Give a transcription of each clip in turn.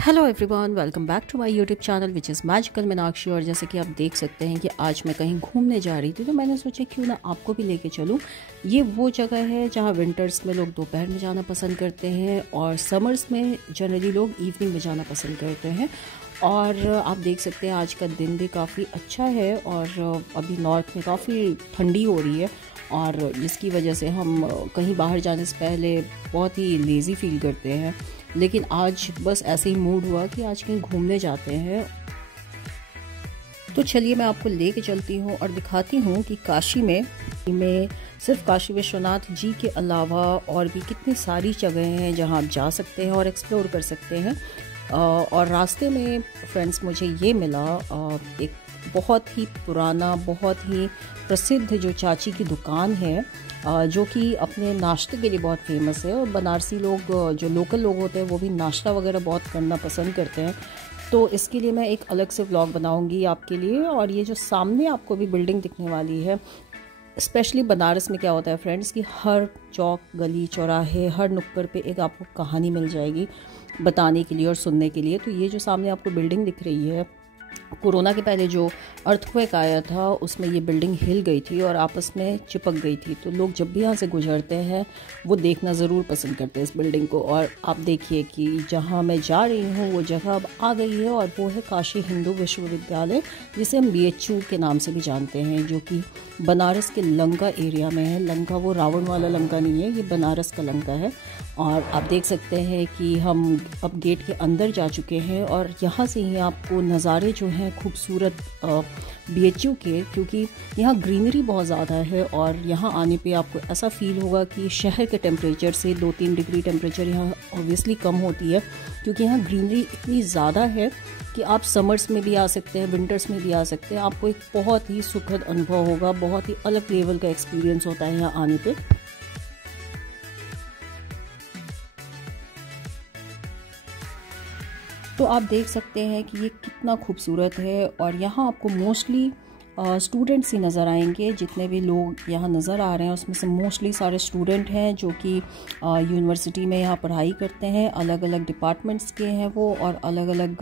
Hello everyone, welcome back to my YouTube channel which is magical Meenakshi. और जैसे कि आप देख सकते हैं कि आज मैं कहीं घूमने जा रही थी, तो मैंने सोचा क्यों ना आपको भी लेके चलूं। ये वो जगह है जहां विंटर्स में लोग दोपहर में जाना पसंद करते हैं और समर्स में जनरली लोग इवनिंग में जाना पसंद करते हैं। और आप देख सकते हैं आज का दिन भी काफ़ी अच्छा है और अभी नॉर्थ में काफ़ी ठंडी हो रही है, और जिसकी वजह से हम कहीं बाहर जाने से पहले बहुत ही लेज़ी फील करते हैं। लेकिन आज बस ऐसे ही मूड हुआ कि आज कहीं घूमने जाते हैं। तो चलिए मैं आपको लेके चलती हूँ और दिखाती हूँ कि काशी में सिर्फ काशी विश्वनाथ जी के अलावा और भी कितनी सारी जगह हैं जहाँ आप जा सकते हैं और एक्सप्लोर कर सकते हैं। और रास्ते में फ्रेंड्स मुझे ये मिला एक बहुत ही पुराना, बहुत ही प्रसिद्ध जो चाची की दुकान है, जो कि अपने नाश्ते के लिए बहुत फेमस है। और बनारसी लोग, जो लोकल लोग होते हैं, वो भी नाश्ता वगैरह बहुत करना पसंद करते हैं। तो इसके लिए मैं एक अलग से व्लॉग बनाऊंगी आपके लिए। और ये जो सामने आपको भी बिल्डिंग दिखने वाली है, स्पेशली बनारस में क्या होता है फ्रेंड्स कि हर चौक, गली, चौराहे, हर नुक्कड़ पे एक आपको कहानी मिल जाएगी बताने के लिए और सुनने के लिए। तो ये जो सामने आपको बिल्डिंग दिख रही है, कोरोना के पहले जो अर्थक्वेक आया था उसमें ये बिल्डिंग हिल गई थी और आपस में चिपक गई थी। तो लोग जब भी यहाँ से गुजरते हैं वो देखना ज़रूर पसंद करते हैं इस बिल्डिंग को। और आप देखिए कि जहाँ मैं जा रही हूँ वो जगह अब आ गई है, और वो है काशी हिंदू विश्वविद्यालय, जिसे हम BHU के नाम से भी जानते हैं, जो कि बनारस के लंका एरिया में है। लंका वो रावण वाला लंका नहीं है, ये बनारस का लंका है। और आप देख सकते हैं कि हम अब गेट के अंदर जा चुके हैं, और यहाँ से ही आपको नज़ारे जो हैं खूबसूरत BHU के, क्योंकि यहाँ ग्रीनरी बहुत ज़्यादा है। और यहाँ आने पे आपको ऐसा फील होगा कि शहर के टेम्परेचर से 2-3 डिग्री टेम्परेचर यहाँ ऑब्वियसली कम होती है, क्योंकि यहाँ ग्रीनरी इतनी ज़्यादा है कि आप समर्स में भी आ सकते हैं, विंटर्स में भी आ सकते हैं। आपको एक बहुत ही सुखद अनुभव होगा, बहुत ही अलग लेवल का एक्सपीरियंस होता है यहाँ आने पे। तो आप देख सकते हैं कि ये कितना खूबसूरत है। और यहाँ आपको मोस्टली स्टूडेंट्स ही नज़र आएंगे। जितने भी लोग यहाँ नज़र आ रहे हैं उसमें से मोस्टली सारे स्टूडेंट हैं जो कि यूनिवर्सिटी में यहाँ पढ़ाई करते हैं। अलग अलग डिपार्टमेंट्स के हैं वो, और अलग अलग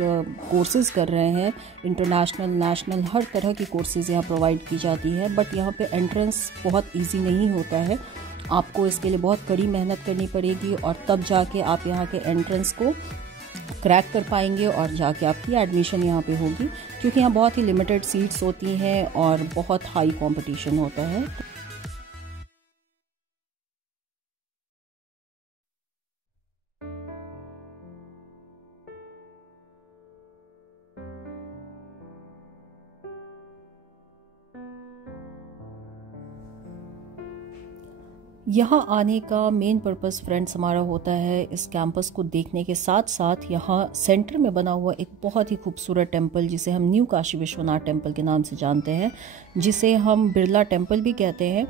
कोर्सेज़ कर रहे हैं। इंटरनेशनल, नेशनल, हर तरह की कोर्सेज़ यहाँ प्रोवाइड की जाती है। बट यहाँ पे एंट्रेंस बहुत ईजी नहीं होता है, आपको इसके लिए बहुत कड़ी मेहनत करनी पड़ेगी, और तब जाके आप यहाँ के एंट्रेंस को क्रैक कर पाएंगे और जाके आपकी एडमिशन यहाँ पे होगी, क्योंकि यहाँ बहुत ही लिमिटेड सीट्स होती हैं और बहुत हाई कंपटीशन होता है। यहाँ आने का मेन पर्पस फ्रेंड्स हमारा होता है इस कैंपस को देखने के साथ साथ यहाँ सेंटर में बना हुआ एक बहुत ही खूबसूरत टेंपल, जिसे हम न्यू काशी विश्वनाथ टेंपल के नाम से जानते हैं, जिसे हम बिरला टेंपल भी कहते हैं।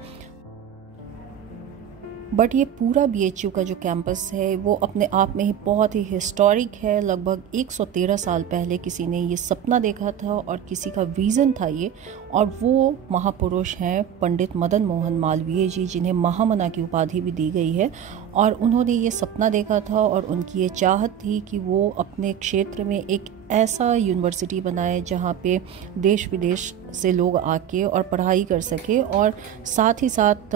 बट ये पूरा BHU का जो कैंपस है वो अपने आप में ही बहुत ही हिस्टोरिक है। लगभग 113 साल पहले किसी ने ये सपना देखा था और किसी का विज़न था ये, और वो महापुरुष हैं पंडित मदन मोहन मालवीय जी, जिन्हें महामना की उपाधि भी दी गई है। और उन्होंने ये सपना देखा था और उनकी ये चाहत थी कि वो अपने क्षेत्र में एक ऐसा यूनिवर्सिटी बनाए जहाँ पे देश विदेश से लोग आके और पढ़ाई कर सके, और साथ ही साथ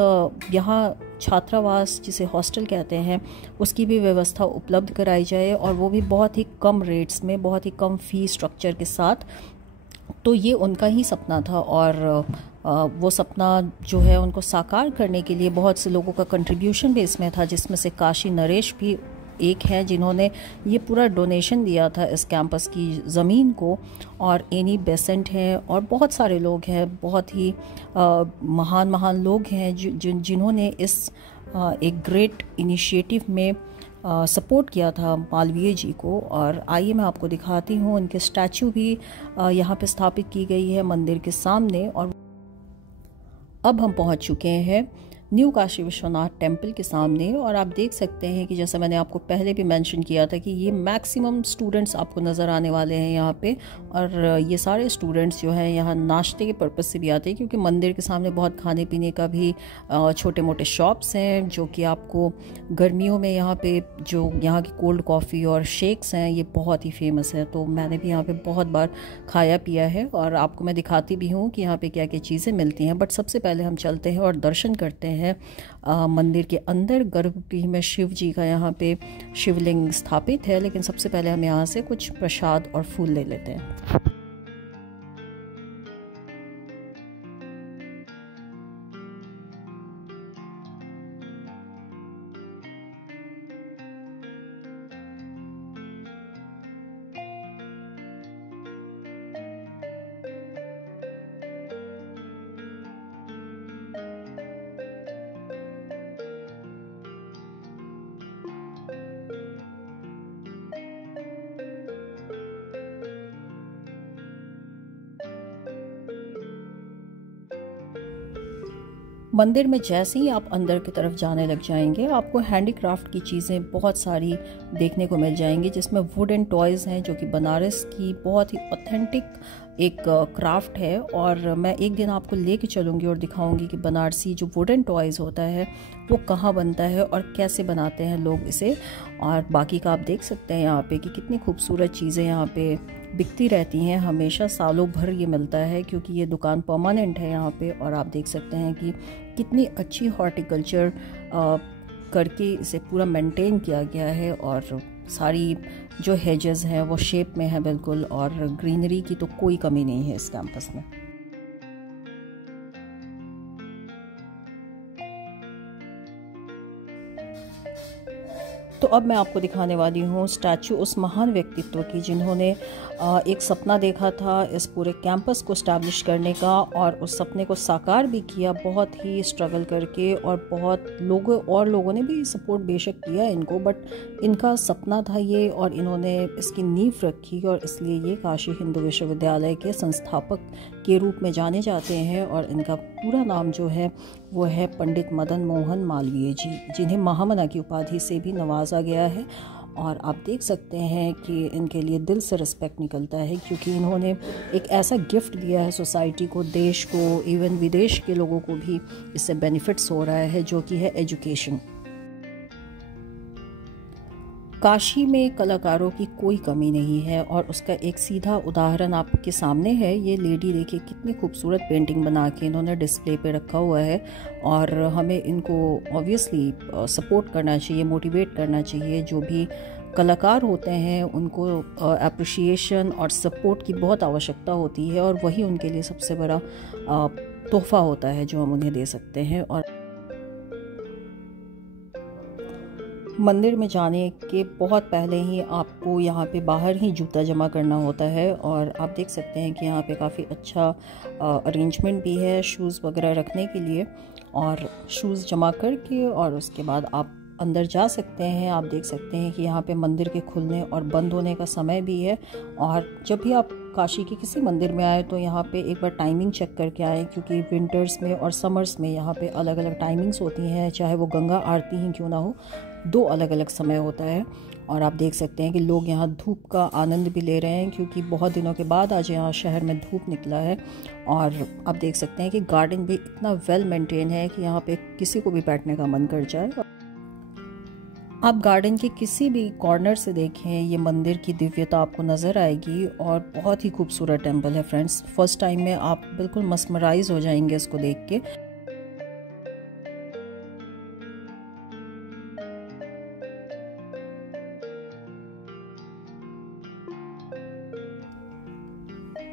यहाँ छात्रावास, जिसे हॉस्टल कहते हैं, उसकी भी व्यवस्था उपलब्ध कराई जाए, और वो भी बहुत ही कम रेट्स में, बहुत ही कम फी स्ट्रक्चर के साथ। तो ये उनका ही सपना था, और वो सपना जो है उनको साकार करने के लिए बहुत से लोगों का कंट्रीब्यूशन भी इसमें था, जिसमें से काशी नरेश भी एक है जिन्होंने ये पूरा डोनेशन दिया था इस कैंपस की ज़मीन को। और एनी बेसेंट हैं, और बहुत सारे लोग हैं, बहुत ही महान लोग हैं जिन्होंने इस एक ग्रेट इनिशिएटिव में सपोर्ट किया था मालवीय जी को। और आइए मैं आपको दिखाती हूँ, उनके स्टैचू भी यहाँ पे स्थापित की गई है मंदिर के सामने। और अब हम पहुँच चुके हैं न्यू काशी विश्वनाथ टेम्पल के सामने। और आप देख सकते हैं कि जैसा मैंने आपको पहले भी मेंशन किया था कि ये मैक्सिमम स्टूडेंट्स आपको नज़र आने वाले हैं यहाँ पे। और ये सारे स्टूडेंट्स जो हैं यहाँ नाश्ते के पर्पज़ से भी आते हैं, क्योंकि मंदिर के सामने बहुत खाने पीने का भी छोटे मोटे शॉप्स हैं, जो कि आपको गर्मियों में यहाँ पे जो यहाँ की कोल्ड कॉफ़ी और शेक्स हैं ये बहुत ही फेमस है। तो मैंने भी यहाँ पे बहुत बार खाया पिया है और आपको मैं दिखाती भी हूँ कि यहाँ पे क्या क्या चीज़ें मिलती हैं। बट सबसे पहले हम चलते हैं और दर्शन करते हैं मंदिर के अंदर। गर्भगृह में शिव जी का यहाँ पे शिवलिंग स्थापित है, लेकिन सबसे पहले हम यहाँ से कुछ प्रसाद और फूल ले लेते हैं। मंदिर में जैसे ही आप अंदर की तरफ जाने लग जाएंगे, आपको हैंडीक्राफ्ट की चीज़ें बहुत सारी देखने को मिल जाएंगी, जिसमें वुड एंड टॉयज़ हैं, जो कि बनारस की बहुत ही ऑथेंटिक एक क्राफ्ट है। और मैं एक दिन आपको लेके चलूँगी और दिखाऊंगी कि बनारसी जो वुडन टॉयज़ होता है वो कहाँ बनता है और कैसे बनाते हैं लोग इसे। और बाकी का आप देख सकते हैं यहाँ पे कि कितनी खूबसूरत चीज़ें यहाँ पे बिकती रहती हैं, हमेशा सालों भर ये मिलता है, क्योंकि ये दुकान परमानेंट है यहाँ पे। और आप देख सकते हैं कि कितनी अच्छी हॉर्टिकल्चर करके इसे पूरा मेंटेन किया गया है। और सारी जो हेजेस हैं वो शेप में है बिल्कुल, और ग्रीनरी की तो कोई कमी नहीं है इस कैंपस में। तो अब मैं आपको दिखाने वाली हूँ स्टैचू उस महान व्यक्तित्व की, जिन्होंने एक सपना देखा था इस पूरे कैंपस को स्टैब्लिश करने का, और उस सपने को साकार भी किया बहुत ही स्ट्रगल करके। और बहुत लोगों ने भी सपोर्ट बेशक किया इनको, बट इनका सपना था ये और इन्होंने इसकी नींव रखी, और इसलिए ये काशी हिंदू विश्वविद्यालय के संस्थापक के रूप में जाने जाते हैं। और इनका पूरा नाम जो है वो है पंडित मदन मोहन मालवीय जी, जिन्हें महामना की उपाधि से भी नवाजा गया है। और आप देख सकते हैं कि इनके लिए दिल से रिस्पेक्ट निकलता है, क्योंकि इन्होंने एक ऐसा गिफ्ट दिया है सोसाइटी को, देश को, इवन विदेश के लोगों को भी इससे बेनिफिट्स हो रहा है, जो कि है एजुकेशन। काशी में कलाकारों की कोई कमी नहीं है, और उसका एक सीधा उदाहरण आपके सामने है। ये लेडी देखिए कितनी खूबसूरत पेंटिंग बना के इन्होंने डिस्प्ले पे रखा हुआ है, और हमें इनको ऑब्वियसली सपोर्ट करना चाहिए, मोटिवेट करना चाहिए। जो भी कलाकार होते हैं उनको अप्रिशिएशन और सपोर्ट की बहुत आवश्यकता होती है, और वही उनके लिए सबसे बड़ा तोहफा होता है जो हम उन्हें दे सकते हैं। और मंदिर में जाने के बहुत पहले ही आपको यहाँ पे बाहर ही जूता जमा करना होता है, और आप देख सकते हैं कि यहाँ पे काफ़ी अच्छा अरेंजमेंट भी है शूज़ वगैरह रखने के लिए। और शूज़ जमा करके और उसके बाद आप अंदर जा सकते हैं। आप देख सकते हैं कि यहाँ पे मंदिर के खुलने और बंद होने का समय भी है, और जब भी आप काशी के किसी मंदिर में आए तो यहाँ पे एक बार टाइमिंग चेक करके आएँ, क्योंकि विंटर्स में और समर्स में यहाँ पे अलग अलग टाइमिंग्स होती हैं, चाहे वो गंगा आरती ही क्यों ना हो, 2 अलग अलग समय होता है। और आप देख सकते हैं कि लोग यहाँ धूप का आनंद भी ले रहे हैं, क्योंकि बहुत दिनों के बाद आज यहाँ शहर में धूप निकला है। और आप देख सकते हैं कि गार्डन भी इतना वेल मेंटेन है कि यहाँ पे किसी को भी बैठने का मन कर जाए। आप गार्डन के किसी भी कॉर्नर से देखें, ये मंदिर की दिव्यता आपको नज़र आएगी, और बहुत ही खूबसूरत टेम्पल है फ्रेंड्स। फर्स्ट टाइम में आप बिल्कुल मस्मराइज हो जाएंगे इसको देख के।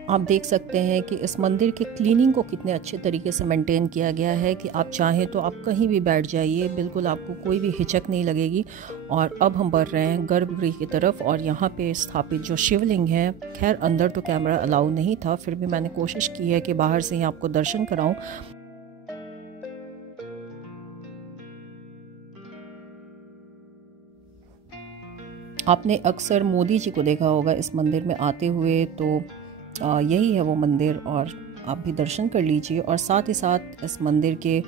आप देख सकते हैं कि इस मंदिर के क्लीनिंग को कितने अच्छे तरीके से मेंटेन किया गया है कि आप चाहें तो आप कहीं भी बैठ जाइए, बिल्कुल आपको कोई भी हिचक नहीं लगेगी। और अब हम बढ़ रहे हैं गर्भगृह की तरफ, और यहाँ पे स्थापित जो शिवलिंग है, खैर अंदर तो कैमरा अलाउ नहीं था, फिर भी मैंने कोशिश की है कि बाहर से ही आपको दर्शन कराऊं। आपने अक्सर मोदी जी को देखा होगा इस मंदिर में आते हुए, तो यही है वो मंदिर, और आप भी दर्शन कर लीजिए। और साथ ही साथ इस मंदिर के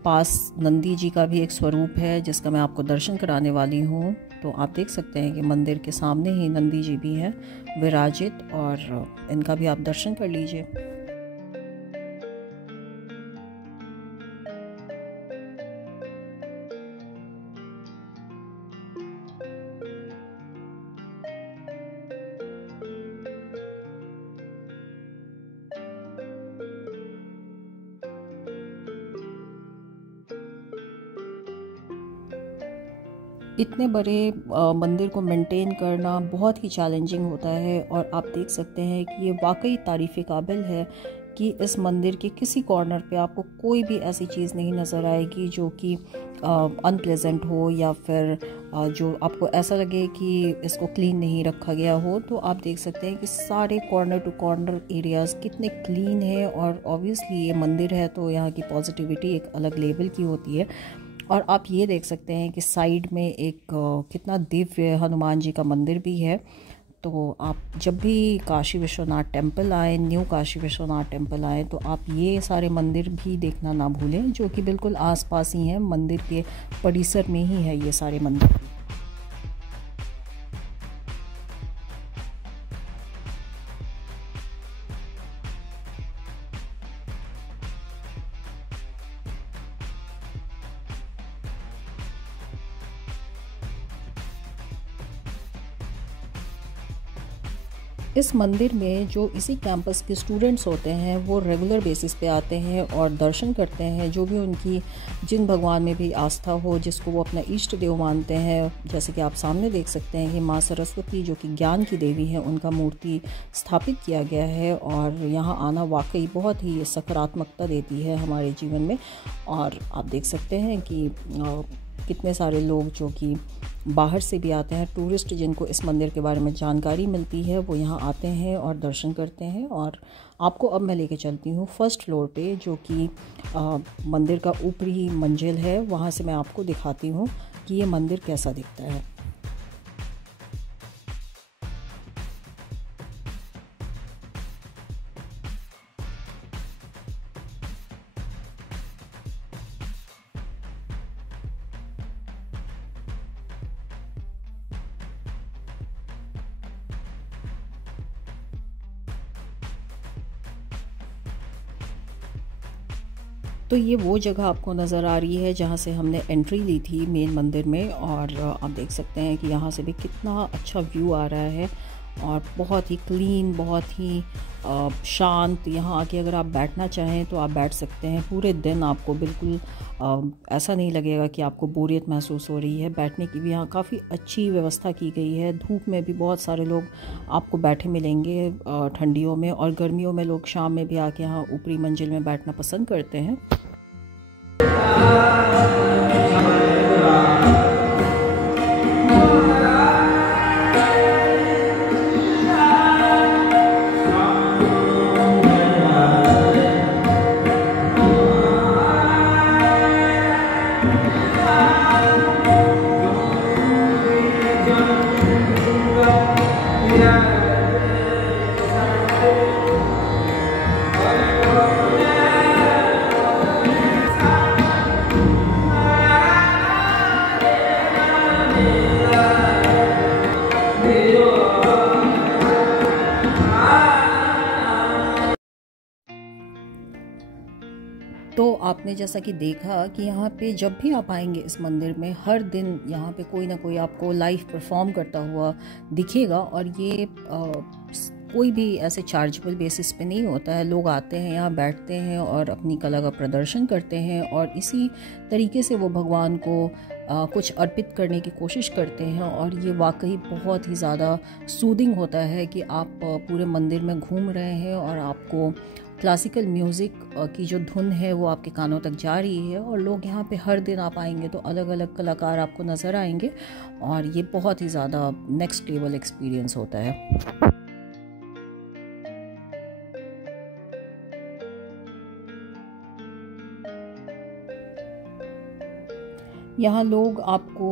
पास नंदी जी का भी एक स्वरूप है जिसका मैं आपको दर्शन कराने वाली हूँ। तो आप देख सकते हैं कि मंदिर के सामने ही नंदी जी भी हैं विराजित, और इनका भी आप दर्शन कर लीजिए। इतने बड़े मंदिर को मेंटेन करना बहुत ही चैलेंजिंग होता है, और आप देख सकते हैं कि ये वाकई तारीफ़ काबिल है कि इस मंदिर के किसी कॉर्नर पे आपको कोई भी ऐसी चीज़ नहीं नज़र आएगी जो कि अनप्लेजेंट हो, या फिर जो आपको ऐसा लगे कि इसको क्लीन नहीं रखा गया हो। तो आप देख सकते हैं कि सारे कॉर्नर टू कॉर्नर एरियाज़ कितने क्लीन है, और ऑब्वियसली ये मंदिर है तो यहाँ की पॉजिटिविटी एक अलग लेवल की होती है। और आप ये देख सकते हैं कि साइड में एक कितना दिव्य हनुमान जी का मंदिर भी है। तो आप जब भी काशी विश्वनाथ टेम्पल आए, न्यू काशी विश्वनाथ टेम्पल आए, तो आप ये सारे मंदिर भी देखना ना भूलें, जो कि बिल्कुल आसपास ही हैं, मंदिर के परिसर में ही है ये सारे मंदिर। इस मंदिर में जो इसी कैंपस के स्टूडेंट्स होते हैं वो रेगुलर बेसिस पे आते हैं और दर्शन करते हैं, जो भी उनकी जिन भगवान में भी आस्था हो, जिसको वो अपना इष्ट देव मानते हैं। जैसे कि आप सामने देख सकते हैं कि माँ सरस्वती जो कि ज्ञान की देवी है, उनका मूर्ति स्थापित किया गया है, और यहाँ आना वाकई बहुत ही सकारात्मकता देती है हमारे जीवन में। और आप देख सकते हैं कि कितने सारे लोग जो कि बाहर से भी आते हैं, टूरिस्ट जिनको इस मंदिर के बारे में जानकारी मिलती है, वो यहाँ आते हैं और दर्शन करते हैं। और आपको अब मैं लेके चलती हूँ फर्स्ट फ्लोर पे, जो कि मंदिर का ऊपरी मंजिल है। वहाँ से मैं आपको दिखाती हूँ कि ये मंदिर कैसा दिखता है। तो ये वो जगह आपको नज़र आ रही है जहाँ से हमने एंट्री ली थी मेन मंदिर में, और आप देख सकते हैं कि यहाँ से भी कितना अच्छा व्यू आ रहा है, और बहुत ही क्लीन, बहुत ही शांत। यहाँ आके अगर आप बैठना चाहें तो आप बैठ सकते हैं। पूरे दिन आपको बिल्कुल ऐसा नहीं लगेगा कि आपको बोरियत महसूस हो रही है। बैठने की भी यहाँ काफ़ी अच्छी व्यवस्था की गई है। धूप में भी बहुत सारे लोग आपको बैठे मिलेंगे ठंडियों में, और गर्मियों में लोग शाम में भी आके यहाँ ऊपरी मंजिल में बैठना पसंद करते हैं। तो आपने जैसा कि देखा कि यहाँ पे जब भी आप आएंगे इस मंदिर में, हर दिन यहाँ पे कोई ना कोई आपको लाइव परफॉर्म करता हुआ दिखेगा। और ये कोई भी ऐसे चार्जेबल बेसिस पे नहीं होता है। लोग आते हैं, यहाँ बैठते हैं और अपनी कला का प्रदर्शन करते हैं, और इसी तरीके से वो भगवान को कुछ अर्पित करने की कोशिश करते हैं। और ये वाकई बहुत ही ज़्यादा सूदिंग होता है कि आप पूरे मंदिर में घूम रहे हैं और आपको क्लासिकल म्यूज़िक की जो धुन है वो आपके कानों तक जा रही है। और लोग यहाँ पे हर दिन आप आएंगे तो अलग अलग कलाकार आपको नज़र आएंगे, और ये बहुत ही ज़्यादा नेक्स्ट लेवल एक्सपीरियंस होता है। यहाँ लोग आपको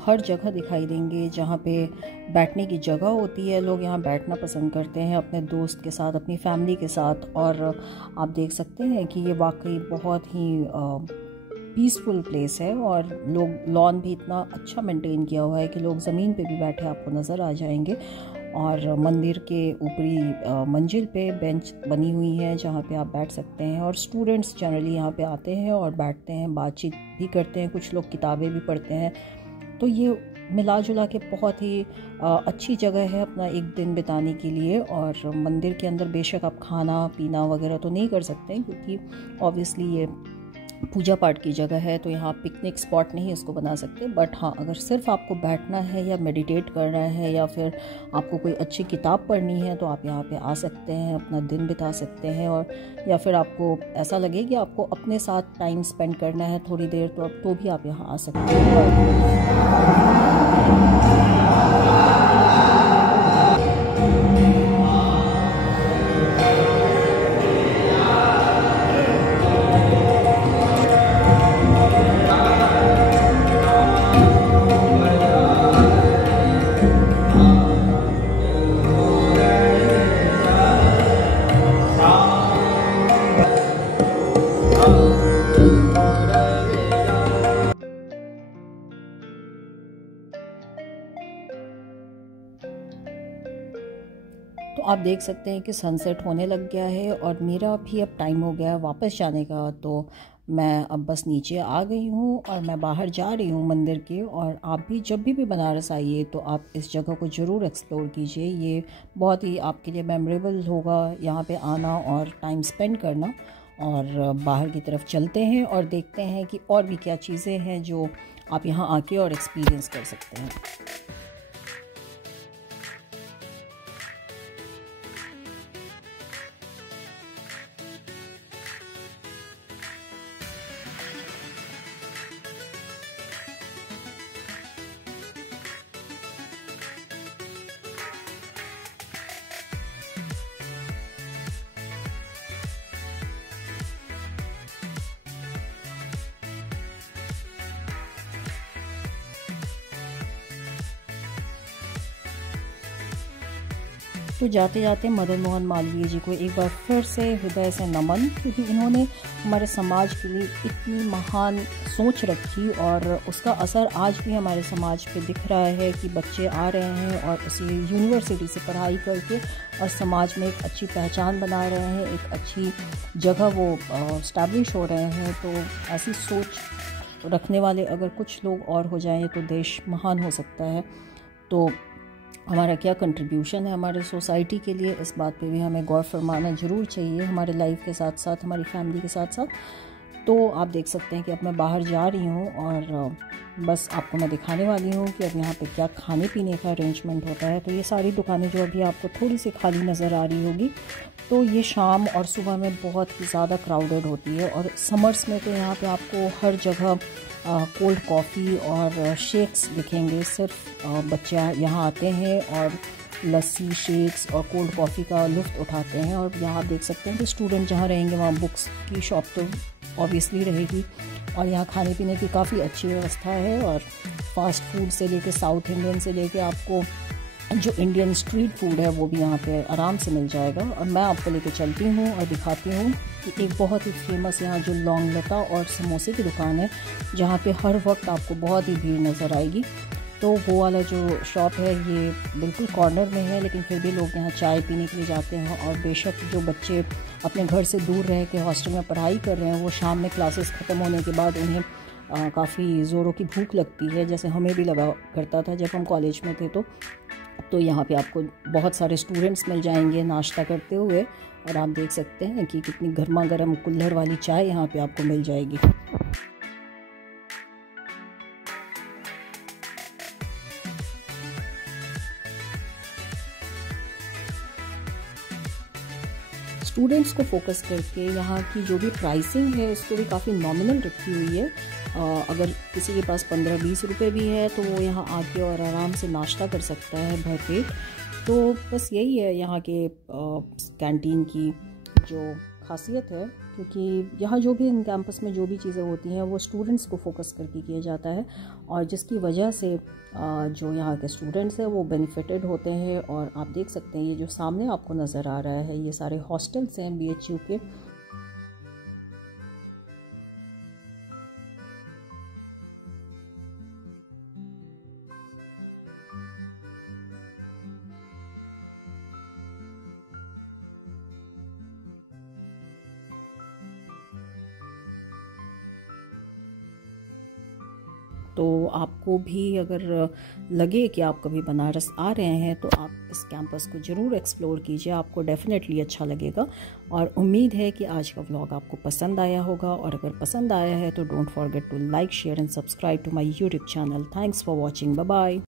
हर जगह दिखाई देंगे जहाँ पे बैठने की जगह होती है। लोग यहाँ बैठना पसंद करते हैं अपने दोस्त के साथ, अपनी फैमिली के साथ। और आप देख सकते हैं कि ये वाकई बहुत ही पीसफुल प्लेस है और लोग लॉन भी इतना अच्छा मेंटेन किया हुआ है कि लोग ज़मीन पे भी बैठे आपको नज़र आ जाएंगे। और मंदिर के ऊपरी मंजिल पे बेंच बनी हुई है जहाँ पे आप बैठ सकते हैं, और स्टूडेंट्स जनरली यहाँ पे आते हैं और बैठते हैं, बातचीत भी करते हैं, कुछ लोग किताबें भी पढ़ते हैं। तो ये मिला जुला के बहुत ही अच्छी जगह है अपना एक दिन बिताने के लिए। और मंदिर के अंदर बेशक आप खाना पीना वगैरह तो नहीं कर सकते क्योंकि ऑब्वियसली ये पूजा पाठ की जगह है, तो यहाँ पिकनिक स्पॉट नहीं इसको बना सकते। बट हाँ, अगर सिर्फ आपको बैठना है या मेडिटेट करना है या फिर आपको कोई अच्छी किताब पढ़नी है तो आप यहाँ पे आ सकते हैं, अपना दिन बिता सकते हैं। और या फिर आपको ऐसा लगे कि आपको अपने साथ टाइम स्पेंड करना है थोड़ी देर, तो भी आप यहाँ आ सकते हैं। तो आप देख सकते हैं कि सनसेट होने लग गया है और मेरा भी अब टाइम हो गया वापस जाने का। तो मैं अब बस नीचे आ गई हूँ और मैं बाहर जा रही हूँ मंदिर के। और आप भी जब भी बनारस आइए तो आप इस जगह को ज़रूर एक्सप्लोर कीजिए। ये बहुत ही आपके लिए मेमोरेबल होगा यहाँ पे आना और टाइम स्पेंड करना। और बाहर की तरफ चलते हैं और देखते हैं कि और भी क्या चीज़ें हैं जो आप यहाँ आके और एक्सपीरियंस कर सकते हैं। तो जाते जाते मदन मोहन मालवीय जी को एक बार फिर से हृदय से नमन, क्योंकि इन्होंने हमारे समाज के लिए इतनी महान सोच रखी और उसका असर आज भी हमारे समाज पे दिख रहा है कि बच्चे आ रहे हैं और इसी यूनिवर्सिटी से पढ़ाई करके और समाज में एक अच्छी पहचान बना रहे हैं, एक अच्छी जगह वो इस्टेब्लिश हो रहे हैं। तो ऐसी सोच रखने वाले अगर कुछ लोग और हो जाएं तो देश महान हो सकता है। तो हमारा क्या कंट्रीब्यूशन है हमारे सोसाइटी के लिए, इस बात पे भी हमें गौर फरमाना ज़रूर चाहिए, हमारे लाइफ के साथ साथ, हमारी फैमिली के साथ साथ। तो आप देख सकते हैं कि अब मैं बाहर जा रही हूँ और बस आपको मैं दिखाने वाली हूँ कि अब यहाँ पे क्या खाने पीने का अरेंजमेंट होता है। तो ये सारी दुकानें जो अभी आपको थोड़ी सी खाली नज़र आ रही होगी, तो ये शाम और सुबह में बहुत ही ज़्यादा क्राउडेड होती है। और समर्स में तो यहाँ पे आपको हर जगह कोल्ड कॉफ़ी और शेक्स दिखेंगे। सिर्फ बच्चे यहाँ आते हैं और लस्सी, शेक्स और कोल्ड कॉफ़ी का लुत्फ़ उठाते हैं। और यहाँ आप देख सकते हैं कि स्टूडेंट जहाँ रहेंगे वहाँ बुक्स की शॉप तो ऑब्वियसली रहेगी। और यहाँ खाने पीने की काफ़ी अच्छी व्यवस्था है, और फास्ट फूड से लेके साउथ इंडियन से लेके आपको जो इंडियन स्ट्रीट फूड है वो भी यहाँ पे आराम से मिल जाएगा। और मैं आपको लेके चलती हूँ और दिखाती हूँ कि एक बहुत ही फेमस यहाँ जो लौंग लता और समोसे की दुकान है, जहाँ पे हर वक्त आपको बहुत ही भीड़ नज़र आएगी। तो वो वाला जो शॉप है ये बिल्कुल कॉर्नर में है, लेकिन फिर भी लोग यहाँ चाय पीने के लिए जाते हैं। और बेशक जो बच्चे अपने घर से दूर रह के हॉस्टल में पढ़ाई कर रहे हैं, वो शाम में क्लासेस ख़त्म होने के बाद उन्हें काफ़ी ज़ोरों की भूख लगती है, जैसे हमें भी लगा करता था जब हम कॉलेज में थे। तो यहाँ पे आपको बहुत सारे स्टूडेंट्स मिल जाएंगे नाश्ता करते हुए, और आप देख सकते हैं कि कितनी गर्मा गर्म कुल्हड़ वाली चाय यहाँ पे आपको मिल जाएगी। स्टूडेंट्स को फोकस करके यहाँ की जो भी प्राइसिंग है उसको भी काफ़ी नॉमिनल रखी हुई है। अगर किसी के पास 15-20 रुपए भी है तो वो यहाँ आके और आराम से नाश्ता कर सकता है भरपेट। तो बस यही है यहाँ के कैंटीन की जो खासियत है, क्योंकि यहाँ जो भी इन कैंपस में जो भी चीज़ें होती हैं वो स्टूडेंट्स को फोकस करके किया जाता है, और जिसकी वजह से जो यहाँ के स्टूडेंट्स हैं वो बेनिफिटेड होते हैं। और आप देख सकते हैं ये जो सामने आपको नज़र आ रहा है ये सारे हॉस्टल्स हैं BHU के। तो आपको भी अगर लगे कि आप कभी बनारस आ रहे हैं तो आप इस कैंपस को ज़रूर एक्सप्लोर कीजिए, आपको डेफिनेटली अच्छा लगेगा। और उम्मीद है कि आज का व्लॉग आपको पसंद आया होगा, और अगर पसंद आया है तो don't forget to like, share and subscribe to my YouTube channel. Thanks for watching, bye bye.